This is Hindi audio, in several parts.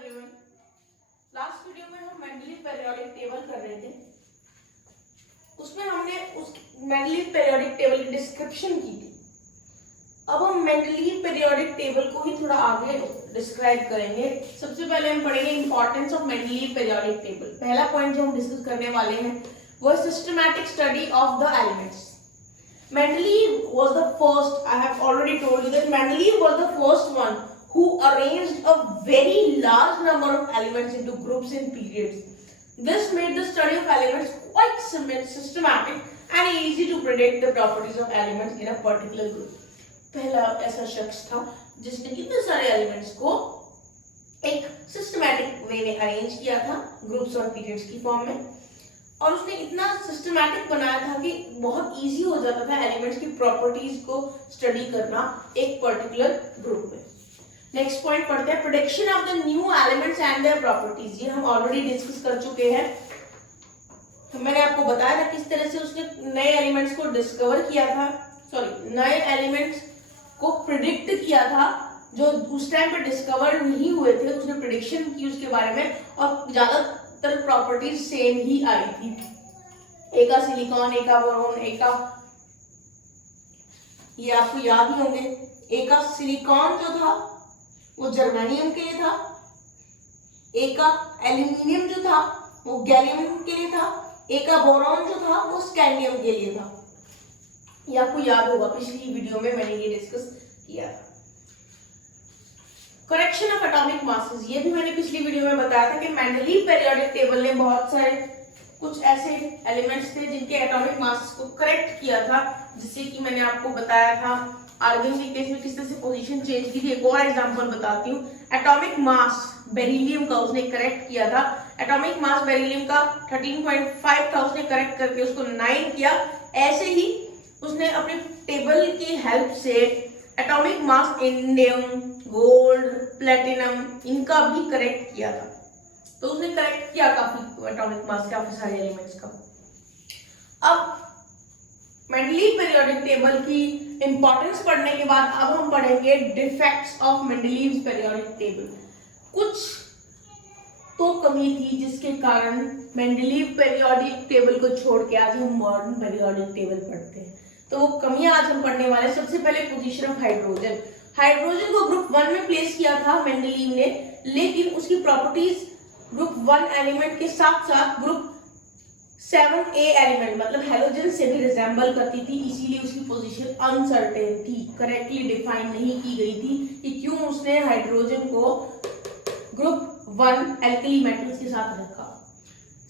एवरीवन। लास्ट वीडियो में हम मेंडलीव पीरियोडिक टेबल कर रहे थे। उसमें हमने उस मेंडलीव पीरियोडिक टेबल की डिस्क्रिप्शन की थी। अब हम मेंडलीव पीरियोडिक टेबल को ही थोड़ा आगे डिस्क्राइब करेंगे। सबसे पहले हम पढ़ेंगे importance of Mendeleev periodic table. पहला पॉइंट जो हम डिस्कस करने वाले हैं वो systematic study of the elements. Mendeleev was the first, I have already told you that Mendeleev was the first one who arranged a very large number of elements into groups and periods. This made the study of elements quite systematic and easy to predict the properties of elements in a particular group. पहला ऐसा शख्स था जिसने कितने सारे एलिमेंट्स को एक सिस्टमैटिक वे में अरेंज किया था ग्रुप्स और पीरियड्स की फॉर्म में, और उसने इतना सिस्टमैटिक बनाया था कि बहुत इजी हो जाता था एलिमेंट्स की प्रॉपर्टीज को स्टडी करना एक पर्टिकुलर ग्रुप में। नेक्स्ट पॉइंट पढ़ते हैं prediction of the new elements and their properties. ये हम ऑलरेडी डिस्कस कर चुके हैं। तो मैंने आपको बताया था किस तरह से उसने नए एलिमेंट्स को डिस्कवर किया था, नए एलिमेंट्स को प्रिडिक्ट किया था जो उस टाइम पे डिस्कवर नहीं हुए थे। उसने प्रिडिक्शन की उसके बारे में और ज्यादातर प्रॉपर्टीज सेम ही आई थी। एक का सिलिकॉन, एक का बोरोन, एक का, ये आपको याद ही होंगे, एक का सिलिकॉन जो था वो जर्मेनियम के लिए था, एक का एल्यूमिनियम जो था वो गैलियम के लिए था, एक का बोरोन जो था वो स्कैंडियम के लिए था। ये आपको याद होगा, पिछली वीडियो में मैंने ये डिस्कस किया था। करेक्शन ऑफ एटॉमिक मासेस, ये भी मैंने पिछली वीडियो में बताया था कि मेंडलीव पीरियोडिक टेबल ने बहुत सारे कुछ ऐसे एलिमेंट्स थे जिनके एटॉमिक मास को करेक्ट किया था, जिससे कि मैंने आपको बताया था आर्गन के केस में किस तरह से पोजीशन चेंज की थी। एक और एग्जांपल बताती हूँ। एटॉमिक मास बेरिलियम का उसने करेक्ट किया था। एटॉमिक मास बेरिलियम का 13.5 था, उसने करेक्ट करके उसको 9 किया। ऐसे ही उसने अपने टेबल की हेल्प से atomic mass indium, gold, platinum इनका भी करेक्ट किया था। तो उसने करेक्ट किया काफी एटॉमिक मास काफी सारे एलिमेंट्स का। अब मेंडलीव पीरियोडिक टेबल की इंपॉर्टेंस पढ़ने के बाद अब हम पढ़ेंगे defects of Mendeleev periodic table. कुछ तो कमी थी जिसके कारण मेंडलीव पीरियोडिक टेबल को छोड़ के आज हम मॉडर्न पीरियोडिक टेबल पढ़ते हैं। तो वो कमियां आज हम पढ़ने वाले हैं। सबसे पहले पोजीशन ऑफ हाइड्रोजन। हाइड्रोजन को ग्रुप 1 में प्लेस किया था मेंडलीव ने, लेकिन उसकी प्रॉपर्टीज ग्रुप 1 एलिमेंट के साथ साथ ग्रुप 7A एलिमेंट मतलब हेलोजन से भी रिजेंबल करती थी, इसीलिए उसकी पोजीशन अनसर्टेन थी, करेक्टली डिफाइन नहीं की गई थी कि क्यों उसने हाइड्रोजन को ग्रुप 1 एल्कली मेटल्स के साथ रखा।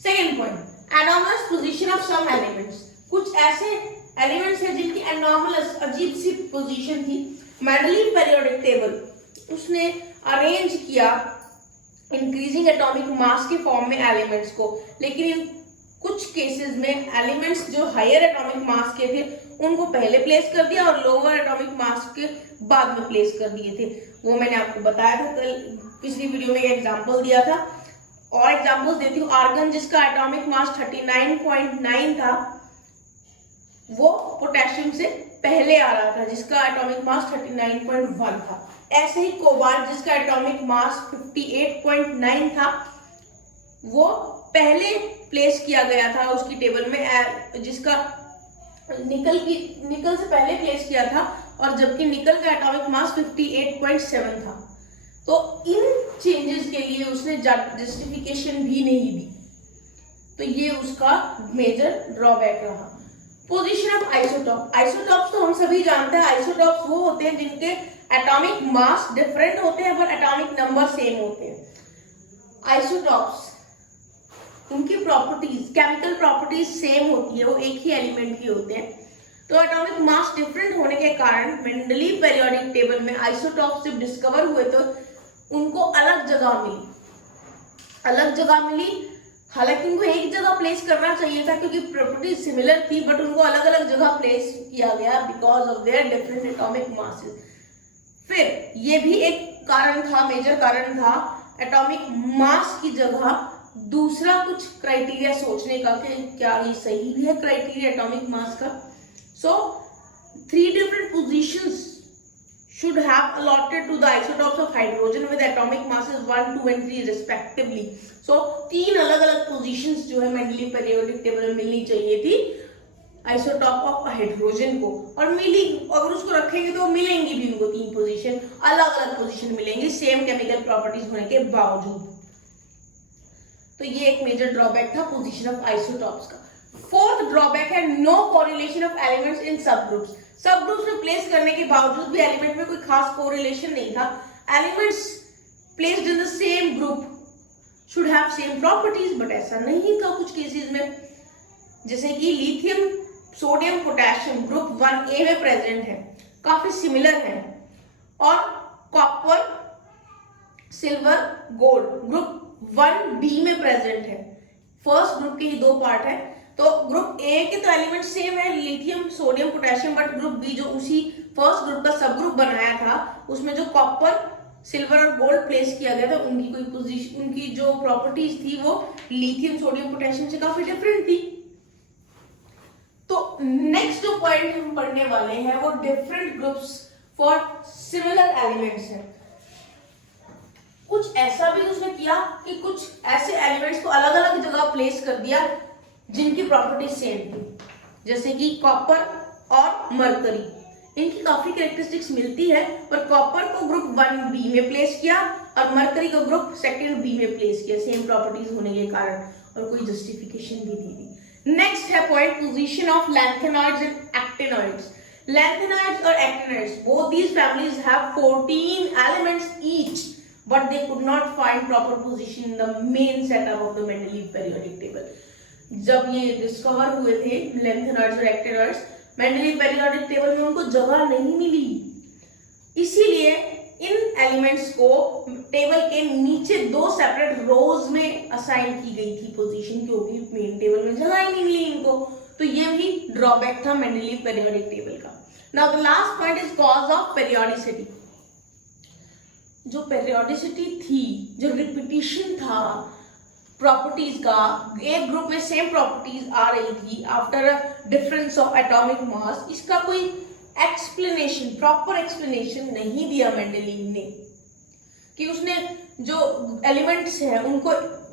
Second point, anomalous position of some elements. कुछ ऐसे एलिमेंट्स हैं जिनकी एनॉमलस अजीब सी पोजीशन थी। मेंडलीव पीरियोडिक टेबल उसने अरेंज किया इंक्रीजिंग एटॉमिक मास के फॉर्म में एलिमेंट्स को, लेकिन इन कुछ केसेस में एलिमेंट्स जो हायर एटॉमिक मास के थे उनको पहले प्लेस कर दिया और लोअर एटॉमिक मास के बाद में प्लेस कर दिए थे। वो मैंने आपको बताया था कल पिछली वीडियो में एक एग्जांपल दिया था, और एग्जांपल देती हूँ। आर्गन जिसका एटॉमिक मास 39.9 था वो पोटेशियम से पहले आ रहा था जिसका एटॉमिक मास 39.1 था। ऐसे ही कोबाल्ट जिसका एटॉमिक मास 58.9 था वो पहले प्लेस किया गया था उसकी टेबल में, जिसका निकल से पहले प्लेस किया था, और जबकि निकल का एटॉमिक मास 58.7 था। तो इन चेंजेस के लिए उसने जस्टिफिकेशन भी नहीं दी, तो ये उसका मेजर ड्रॉबैक रहा। Position of isotope. आइसोटॉप्स तो हम सभी जानते हैं, आइसोटॉप्स वो होते हैं जिनके एटॉमिक मास डिफरेंट होते हैं पर एटॉमिक नंबर सेम होते हैं। आइसोटॉप्स उनकी प्रॉपर्टीज, केमिकल प्रॉपर्टीज सेम होती है, वो एक ही एलिमेंट की होते हैं। तो एटॉमिक मास डिफरेंट होने के कारण मेंडलीव पीरियोडिक टेबल में आइसोटॉप्स जब डिस्कवर हुए तो उनको अलग जगह मिली। हालांकि उनको एक जगह प्लेस करना चाहिए था क्योंकि प्रॉपर्टीज सिमिलर थी, बट उनको अलग अलग जगह प्लेस किया गया because of their different atomic masses. फिर ये भी एक कारण था, मेजर कारण था एटॉमिक मास की जगह दूसरा कुछ क्राइटेरिया सोचने का कि क्या ये सही भी है क्राइटेरिया एटॉमिक मास का। सो 3 different positions should have allotted to the isotopes of hydrogen with atomic masses 1, 2 and 3 respectively. So 3 अलग अलग पोजीशंस जो है मेंडलीव पीरियोडिक टेबल में मिलनी चाहिए थी आइसोटॉप ऑफ हाइड्रोजन को, और मिली, अगर उसको रखेंगे तो मिलेंगी भी उनको 3 पोजीशन, अलग अलग पोजीशन मिलेंगी सेम केमिकल प्रॉपर्टीज होने के बावजूद। तो ये एक मेजर ड्रॉबैक था पोजीशन ऑफ आइसोटॉप्स का। फोर्थ ड्रॉबैक है no correlation of elements in sub groups. सब ग्रुप्स में प्लेस करने के बावजूद भी एलिमेंट में कोई खास कोरिलेशन नहीं था। Elements placed in the same group should have same properties, but ऐसा नहीं था कुछ केसेस में, जैसे कि lithium, sodium, potassium group 1A में प्रेजेंट है, काफी सिमिलर है, और copper, silver, gold group 1B में प्रेजेंट है। फर्स्ट ग्रुप के ही 2 पार्ट है, तो ग्रुप ए के तो एलिमेंट सेम है, lithium, sodium, potassium, but group B जो उसी फर्स्ट ग्रुप का सब ग्रुप बनाया था उसमें जो कॉपर, सिल्वर और गोल्ड प्लेस किया गया था उनकी कोई पोजीशन, उनकी जो प्रॉपर्टीज थी वो लिथियम, सोडियम, पोटेशियम से काफी डिफरेंट थी। तो नेक्स्ट जो पॉइंट हम पढ़ने वाले हैं वो different groups for similar elements है। कुछ ऐसा भी उसने किया कि कुछ ऐसे एलिमेंट्स को अलग अलग जगह प्लेस कर दिया जिनकी प्रॉपर्टीज सेम थी, जैसे कि कॉपर और मरकरी, इनकी काफी कैरेक्टरिस्टिक्स मिलती है, पर कॉपर को ग्रुप 1B में प्लेस किया और मरकरी को ग्रुप 2B में प्लेस किया सेम प्रॉपर्टीज होने के कारण, और कोई जस्टिफिकेशन भी दी थी। नेक्स्ट है point position of lanthanoids and actinoids. Lanthanoids or actinoids, both these families have 14 elements each, but they could not find proper position in the main setup of the Mendeleev periodic table. जब ये डिस्कवर हुए थे लैंथेनॉइड्स और एक्टिनॉइड्स, मेंडलीव पेरियोडिक टेबल में उनको जगह नहीं मिली, इसीलिए इन एलिमेंट्स को टेबल के नीचे 2 सेपरेट रोज में असाइन की गई थी पोजीशन, क्योंकि मेन टेबल में जगह ही नहीं मिली इनको। तो ये भी ड्रॉबैक था मेंडलीव पेरियोडिक टेबल का। Now the last point is cause of periodicity. जो पेरियोडिसिटी थी, जो रिपीटिशन था प्रॉपर्टीज का, एक ग्रुप में सेम प्रॉपर्टीज आ रही थी after a difference of atomic mass, इसका कोई एक्सप्लेनेशन, प्रॉपर एक्सप्लेनेशन नहीं दिया मेंडलीव ने, कि उसने जो एलिमेंट्स हैं उनको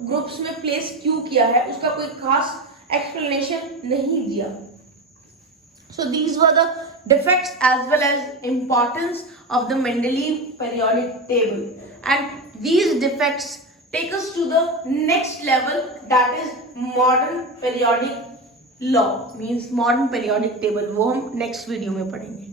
ग्रुप्स में प्लेस क्यों किया है, उसका कोई खास एक्सप्लेनेशन नहीं दिया। So these were the defects as well as importance of the Mendeleev periodic table, and these defects take us to the next level, that is modern periodic law, means modern periodic table। वो हम next video में पढ़ेंगे।